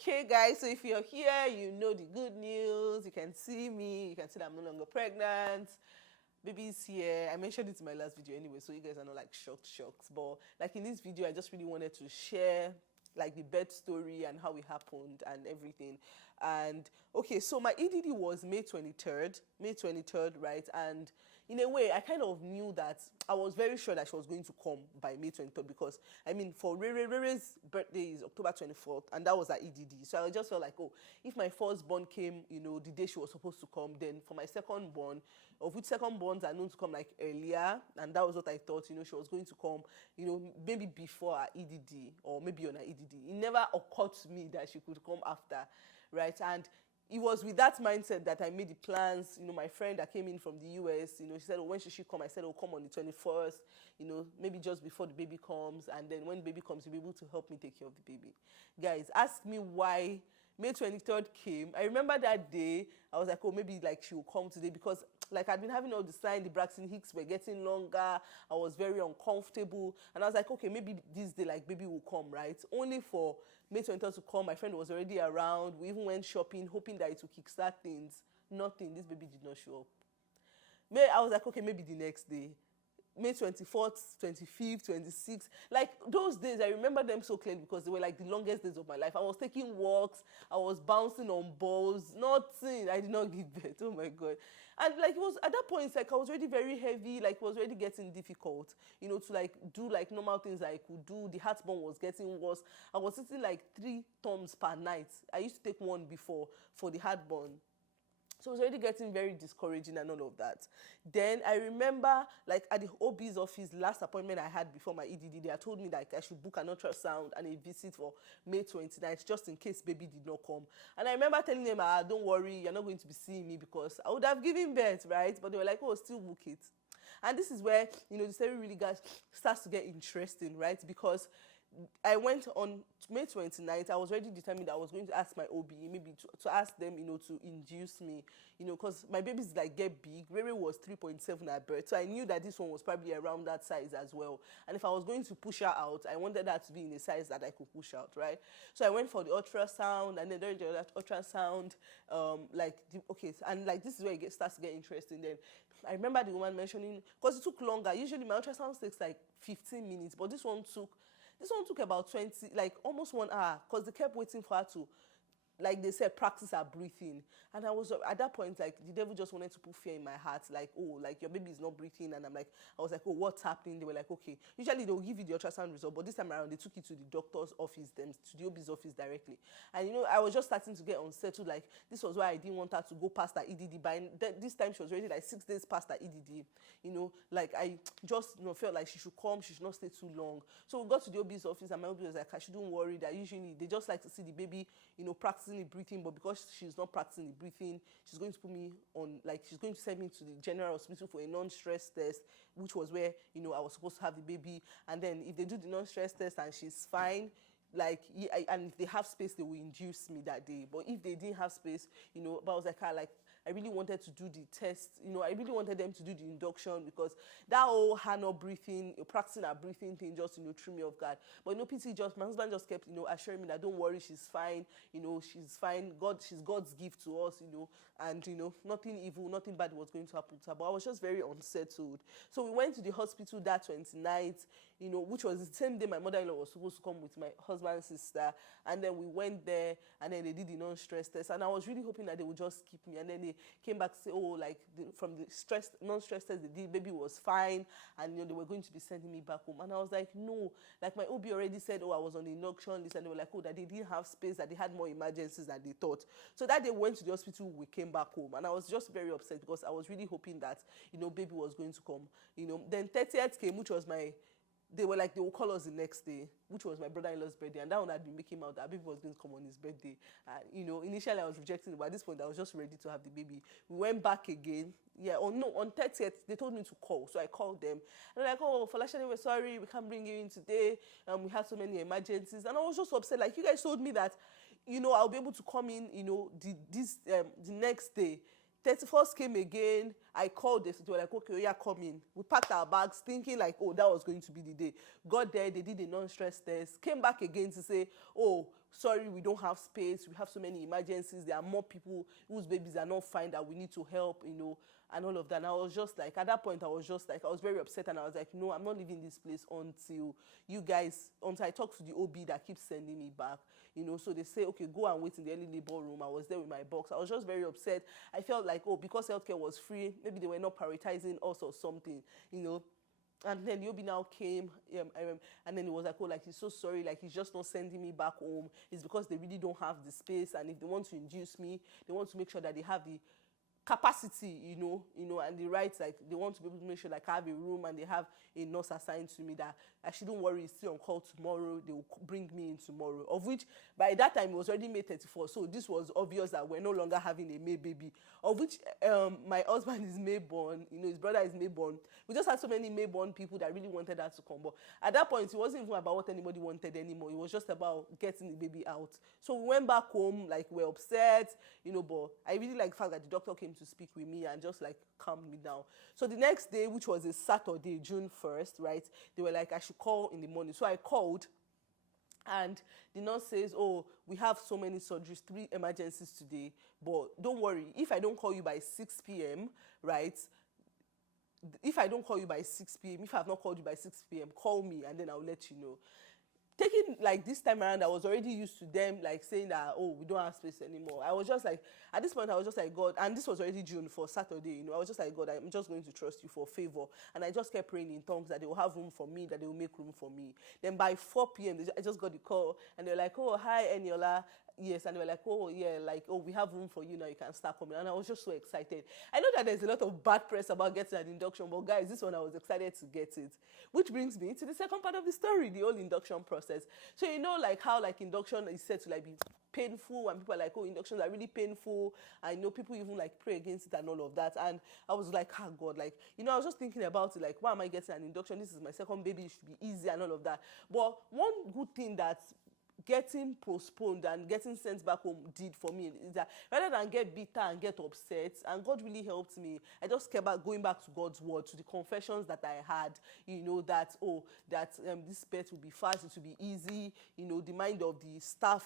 Okay, guys, so if you're here, you know the good news. You can see me. You can see that I'm no longer pregnant. Baby's here. I mentioned it in my last video anyway, so you guys are not like shocked. But like in this video, I just really wanted to share like the birth story and how it happened and everything. And okay, so my EDD was May 23rd, right? And in a way, I kind of knew that I was very sure that she was going to come by May 23rd because, I mean, for Rere's birthday is October 24th, and that was her EDD. So I just felt like, oh, if my firstborn came, the day she was supposed to come, then for my secondborn, of which secondborns are known to come like earlier, and that was what I thought, she was going to come, maybe before her EDD or maybe on her EDD. It never occurred to me that she could come after, right? And it was with that mindset that I made the plans. My friend that came in from the US, she said, oh, when should she come? I said, oh, come on the 21st, maybe just before the baby comes. And then when the baby comes, you'll be able to help me take care of the baby. Guys, ask me why May 23rd came. I remember that day, I was like, oh, maybe like she will come today because like I'd been having all the signs, the Braxton Hicks were getting longer. I was very uncomfortable. And I was like, okay, maybe this day, like baby will come, right? Only for May 23rd to come, my friend was already around. We even went shopping, hoping that it would kickstart things. Nothing, this baby did not show up. I was like, okay, maybe the next day. May 24th, 25th, 26th. Like those days, I remember them so clearly because they were like the longest days of my life. I was taking walks, I was bouncing on balls, nothing. I did not give birth. Oh my God. And like it was at that point, it's like I was already very heavy, like it was already getting difficult, to like do like normal things I could do. The heartburn was getting worse. I was sitting like 3 Tums per night. I used to take one before for the heartburn. So it was already getting very discouraging and all of that. Then I remember, like at the OB's office, last appointment I had before my EDD, they had told me that I should book an ultrasound and a visit for May 29th, just in case baby did not come. And I remember telling them, don't worry, you're not going to be seeing me because I would have given birth, right? But they were like, oh, still book it. And this is where, the story really starts to get interesting, right? Because I went on May 29th. I was already determined that I was going to ask my OB, maybe to ask them, to induce me, because my babies like get big. Rere was 3.7 at birth, so I knew that this one was probably around that size as well. And if I was going to push her out, I wanted that to be in a size that I could push out, right? So I went for the ultrasound, and then during the ultrasound, this is where it starts to get interesting. Then I remember the woman mentioning, because it took longer. Usually my ultrasound takes like 15 minutes, but this one took about 20, like almost 1 hour, because they kept waiting for her to, like they said, practice her breathing. And I was, at that point, like, the devil just wanted to put fear in my heart, like, oh, like, your baby is not breathing. And I was like, oh, what's happening? They were like, okay. Usually, they'll give you the ultrasound result, but this time around, they took you to the doctor's office, to the OB's office directly. And, I was just starting to get unsettled, like, this was why I didn't want her to go past her EDD. By this time, she was already, like, 6 days past her EDD. Like, I just, felt like she should come, she should not stay too long. So we got to the OB's office, and my OB was like, I shouldn't worry, that usually, they just like to see the baby, practicing the breathing, but because she's not practicing the breathing, she's going to put me on, like, she's going to send me to the general hospital for a non-stress test, which was where, I was supposed to have the baby. And then if they do the non-stress test and she's fine, like, and if they have space, they will induce me that day. But if they didn't have space, but I was like, I really wanted to do the test. I really wanted them to do the induction because that whole her not breathing, practicing her breathing thing just, threw me off guard. But, my husband just kept, assuring me that don't worry, she's fine. She's fine. She's God's gift to us, and, nothing evil, nothing bad was going to happen to her. But I was just very unsettled. So we went to the hospital that 29th, which was the same day my mother-in-law was supposed to come with my husband's sister. And then we went there, and then they did the non-stress test. And I was really hoping that they would just keep me. And then they came back to say, oh, like, from the non-stress test they did, baby was fine, and they were going to be sending me back home. And I was like, no, like my OB already said, oh, I was on the induction list, and they were like, oh, that they didn't have space, that they had more emergencies than they thought. So that they went to the hospital, we came back home, and I was just very upset because I was really hoping that, baby was going to come. Then 30th came, which was they will call us the next day, which was my brother-in-law's birthday, and that one had been making out that baby was going to come on his birthday. Initially I was rejecting it, but at this point I was just ready to have the baby. We went back again. On 30th, they told me to call, so I called them. And they're like, oh, Falashani, we're sorry, we can't bring you in today. We had so many emergencies. And I was just upset, like, you guys told me that, I'll be able to come in, the next day. 31st came again. I called them. They were like, okay, yeah, come in. We packed our bags thinking like, oh, that was going to be the day. Got there, they did a non-stress test. Came back again to say, oh, sorry, we don't have space, we have so many emergencies, there are more people whose babies are not fine that we need to help, and all of that. And I was just like, at that point, I was very upset, and I was like, no, I'm not leaving this place until I talk to the OB that keeps sending me back. So they say, okay, go and wait in the early labor room. I was there with my box. I was just very upset. I felt like, because healthcare was free, maybe they were not prioritizing us or something, And then the OB now came, and then it was like, he's so sorry, like he's just not sending me back home. It's because they really don't have the space, and if they want to induce me, they want to make sure that they have the capacity, and the rights, like they want to be able to make sure like I have a room and they have a nurse assigned to me that I shouldn't worry, it's still on call tomorrow, they will bring me in tomorrow. Of which, by that time, it was already May 34, so this was obvious that we're no longer having a May baby. Of which, my husband is May born, his brother is May born. We just had so many May born people that really wanted us to come. But at that point, it wasn't even about what anybody wanted anymore. It was just about getting the baby out. So we went back home, like we're upset, but I really like the fact that the doctor came to speak with me and just like calmed me down. So the next day, which was a Saturday, June 1st, right, they were like, I should call in the morning. So I called, and the nurse says, we have so many surgeries, 3 emergencies today, but don't worry, if I don't call you by 6 p.m., right, if I don't call you by 6 p.m., if I have not called you by 6 p.m., call me and then I'll let you know. Taking like this time around, I was already used to them like saying that, we don't have space anymore. I was just like, at this point, I was just like, God, and this was already June for Saturday, I was just like, God, I'm just going to trust you for favor. And I just kept praying in tongues that they will have room for me, that they will make room for me. Then by 4 p.m., I just got the call, and they're like, hi, Eniola. Yes, and they were like, we have room for you now, you can start coming. And I was just so excited. I know that there's a lot of bad press about getting an induction, but guys, this one I was excited to get it. Which brings me to the second part of the story, the whole induction process. So like how like induction is said to like be painful, and people are like, inductions are really painful. I know people even like pray against it and all of that. And I was like, God, like, I was just thinking about it, like, why am I getting an induction? This is my second baby, it should be easy and all of that. But one good thing that getting postponed and getting sent back home did for me is that rather than get bitter and get upset, and God really helped me, I just kept going back to God's word, to the confessions that I had, that this birth will be fast, it will be easy, the mind of the staff,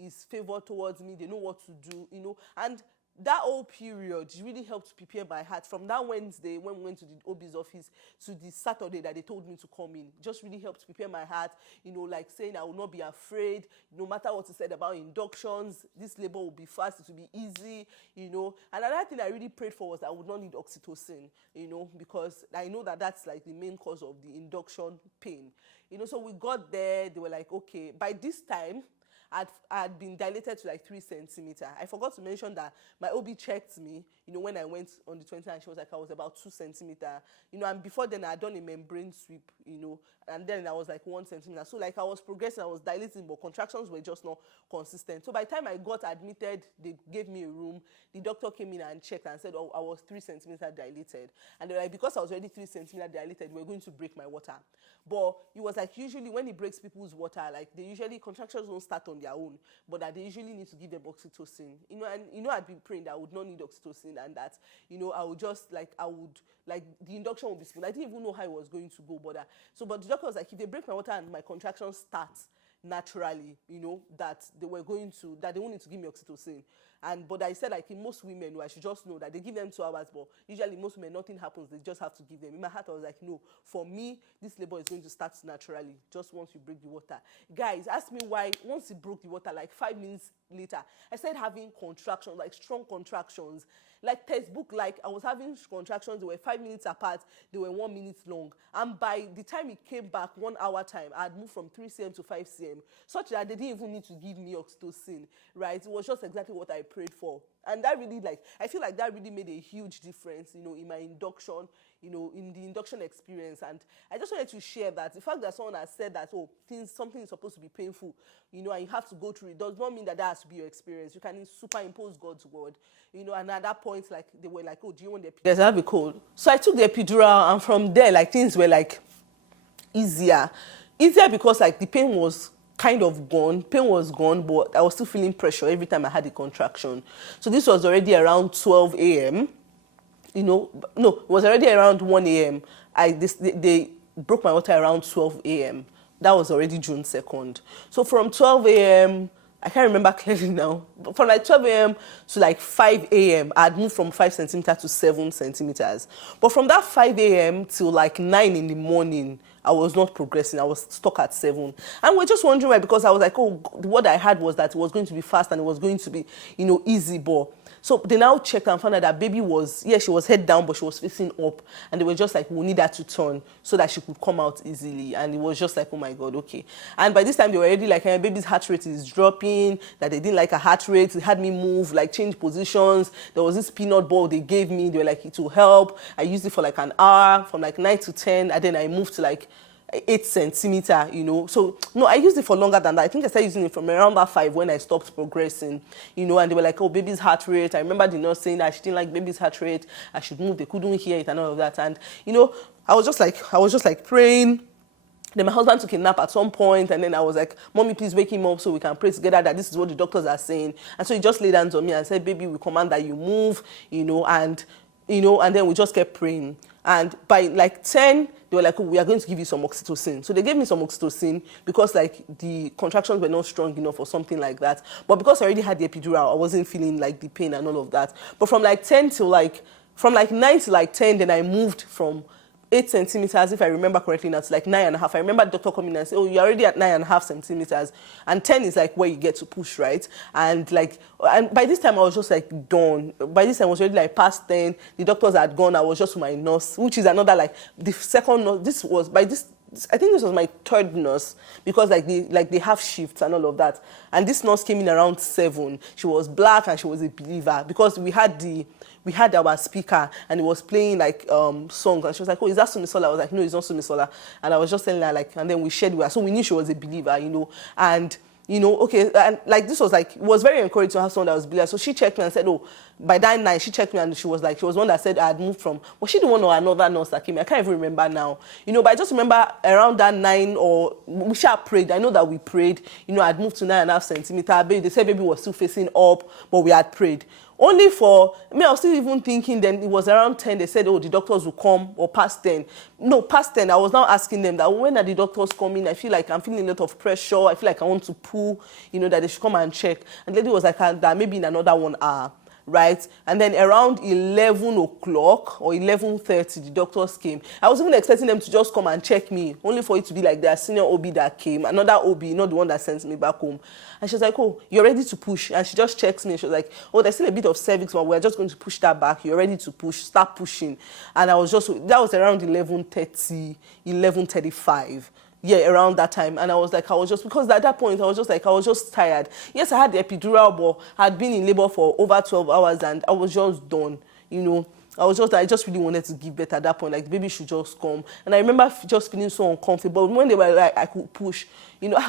is favored towards me, they know what to do, and that whole period really helped to prepare my heart. From that Wednesday, when we went to the OB's office, to the Saturday that they told me to come in, just really helped to prepare my heart, like saying I will not be afraid, no matter what he said about inductions, this labor will be fast, it will be easy, And another thing I really prayed for was that I would not need oxytocin, because I know that that's like the main cause of the induction pain. So we got there, they were like, okay, by this time, I'd been dilated to like 3 centimeters. I forgot to mention that my OB checked me, when I went on the 20th, and she was like, I was about 2 centimeters, and before then I had done a membrane sweep, and then I was like 1 centimeter. So like I was progressing, I was dilating, but contractions were just not consistent. So by the time I got admitted, they gave me a room. The doctor came in and checked and said, I was 3 centimeters dilated. And they were like, because I was already 3 centimeters dilated, we're going to break my water. But it was like usually when it breaks people's water, like contractions don't start on their own, but that they usually need to give them oxytocin. And I'd been praying that I would not need oxytocin, and that, I would just the induction would be smooth. I didn't even know how it was going to go, but the doctor was like, if they break my water and my contractions start naturally, that they won't need to give me oxytocin. But I said, like, in most women, I should just know that they give them 2 hours, but usually most women, nothing happens, they just have to give them. In my heart, I was like, no, for me, this labor is going to start naturally, just once you break the water. Guys, ask me why, once you broke the water, like 5 minutes later, I started having contractions, like strong contractions, like textbook, like I was having contractions, they were 5 minutes apart, they were 1 minute long. And by the time it came back, 1 hour time, I had moved from 3 cm to 5 cm, such that they didn't even need to give me oxytocin, right? It was just exactly what I prayed for. And that really, I feel like that really made a huge difference, in my induction, in the induction experience. And I just wanted to share that. The fact that someone has said that, something is supposed to be painful, and you have to go through it, does not mean that has to be your experience. You can superimpose God's word, and at that point, like, they were like, do you want the epidural? Yes, I have a cold. So I took the epidural, and from there, like, things were, like, easier because, like, the pain was kind of gone. Pain was gone, but I was still feeling pressure every time I had a contraction. So this was already around 12 a.m. No, it was already around 1 a.m. They broke my water around 12 a.m. that was already June 2nd. So from 12 a.m., I can't remember clearly now, but from like 12 a.m. to like 5 a.m., I had moved from 5 centimeters to 7 centimeters. But from that 5 a.m. till like 9 in the morning, I was not progressing. I was stuck at 7. And we're just wondering why, because I was like, oh, what I had was that it was going to be fast and it was going to be, easy. But so they now checked and found out that baby was, she was head down, but she was facing up. And they were just like, we need her to turn so that she could come out easily. And it was just like, oh my God, okay. And by this time, they were already like, hey, baby's heart rate is dropping, that they didn't like her heart rate. They had me move, like change positions. There was this peanut ball they gave me. They were like, it will help. I used it for like an hour, from like 9 to 10. And then I moved to like 8 centimeters, So, no, I used it for longer than that. I think I started using it from around that 5 when I stopped progressing, and they were like, oh, baby's heart rate. I remember the nurse saying that she didn't like baby's heart rate. I should move. They couldn't hear it and all of that. And, I was just like praying. Then my husband took a nap at some point, and then I was like, Mommy, please wake him up so we can pray together that this is what the doctors are saying. And so he just laid hands on me and said, baby, we command that you move, and then we just kept praying. And by like 10, they were like, oh, we are going to give you some oxytocin. So they gave me some oxytocin because like the contractions were not strong enough or something like that. But because I already had the epidural, I wasn't feeling like the pain and all of that. But from like 9 to like 10, then I moved from 8 centimeters, if I remember correctly now, to like 9.5. I remember the doctor coming in and say, oh, you're already at 9.5 centimeters. And 10 is like where you get to push, right? And by this time I was just like done. By this time I was already like past 10. The doctors had gone. I was just with my nurse, which is another like the second nurse. I think this was my third nurse because they have shifts and all of that. And this nurse came in around 7. She was black and she was a believer because we had our speaker and it was playing like songs, and she was like, oh, is that Sumisola? I was like, no, it's not Sumisola. And I was just telling her like, and then we shared with her, so we knew she was a believer, and okay, and like this was like, it was very encouraging to have someone that was believer. So she checked me and said, oh, by that night she checked me and she was one that said I had moved from, was she the one or another nurse that came? I can't even remember now, but I just remember around that 9, or we shall prayed. I know that we prayed, I'd moved to 9.5 centimeters. They said baby was still facing up, but we had prayed. Only for me, I was still even thinking then it was around 10. They said, oh, the doctors will come, or past 10. No, past 10. I was now asking them that when are the doctors coming? I feel like I'm feeling a lot of pressure. I feel like I want to pull, that they should come and check. And the lady was like, that maybe in another 1 hour, right? And then around 11 o'clock or 11:30, the doctors came. I was even expecting them to just come and check me, only for it to be like their senior OB that came, another OB, not the one that sent me back home. And she was like, oh, you're ready to push. And she just checks me. She was like, oh, there's still a bit of cervix, but we're just going to push that back. You're ready to push. Start pushing. And that was around 11:30, 11:35. Yeah, around that time. And because at that point, I was just tired. Yes, I had the epidural, but I had been in labor for over 12 hours and I was just done, I just really wanted to give birth at that point. Like, the baby should just come. And I remember just feeling so uncomfortable. When they were like, I could push,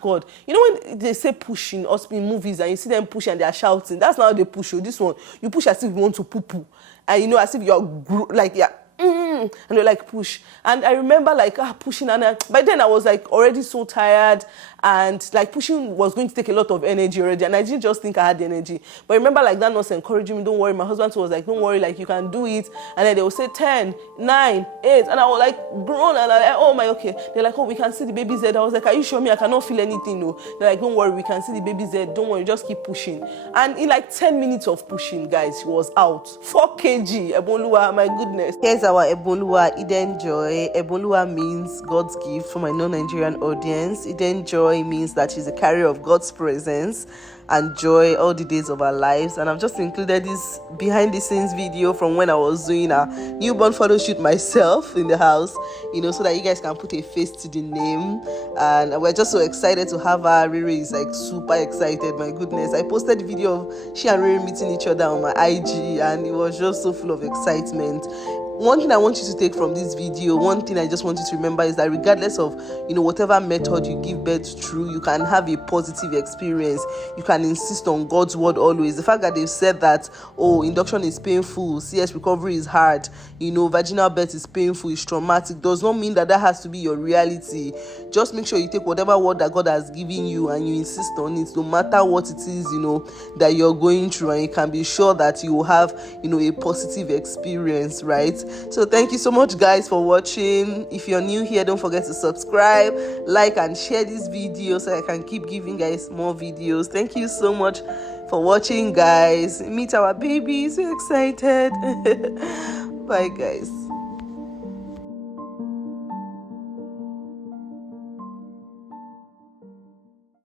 God. When they say pushing in movies and you see them push and they are shouting, that's not how they push you. This one, you push as if you want to poo-poo. And, as if you're like, yeah. And they're like, push. And I remember like pushing, and by then I was like already so tired, and like pushing was going to take a lot of energy already, and I didn't just think I had the energy. But I remember like that nurse encouraging me, don't worry. My husband was like, don't worry, like you can do it. And then they would say 10, 9, 8, and I was like grown, and I'm like, oh my, okay. They're like, oh, we can see the baby's head. I was like, are you sure? Me, I cannot feel anything. No. They're like, don't worry, we can see the baby's head. Don't worry, just keep pushing. And in like 10 minutes of pushing, guys, she was out. 4 kg, Eboluwa, my goodness. Here's our Eboluwa Eden Joy. Eboluwa means God's gift for my non-Nigerian audience. Eden Joy means that she's a carrier of God's presence and joy all the days of our lives. And I've just included this behind the scenes video from when I was doing a newborn photo shoot myself in the house, so that you guys can put a face to the name. And we're just so excited to have her. Riri is like super excited, my goodness. I posted the video of she and Riri meeting each other on my IG, and it was just so full of excitement. One thing I want you to take from this video, one thing I just want you to remember is that regardless of, whatever method you give birth through, you can have a positive experience. You can insist on God's word always. The fact that they've said that, oh, induction is painful, CS recovery is hard, vaginal birth is painful, it's traumatic, does not mean that has to be your reality. Just make sure you take whatever word that God has given you and you insist on it, no matter what it is, that you're going through, and you can be sure that you will have, a positive experience, right? So thank you so much, guys, for watching. If you're new here, don't forget to subscribe, like, and share this video so I can keep giving guys more videos. Thank you so much for watching, guys. Meet our baby. So excited. Bye, guys.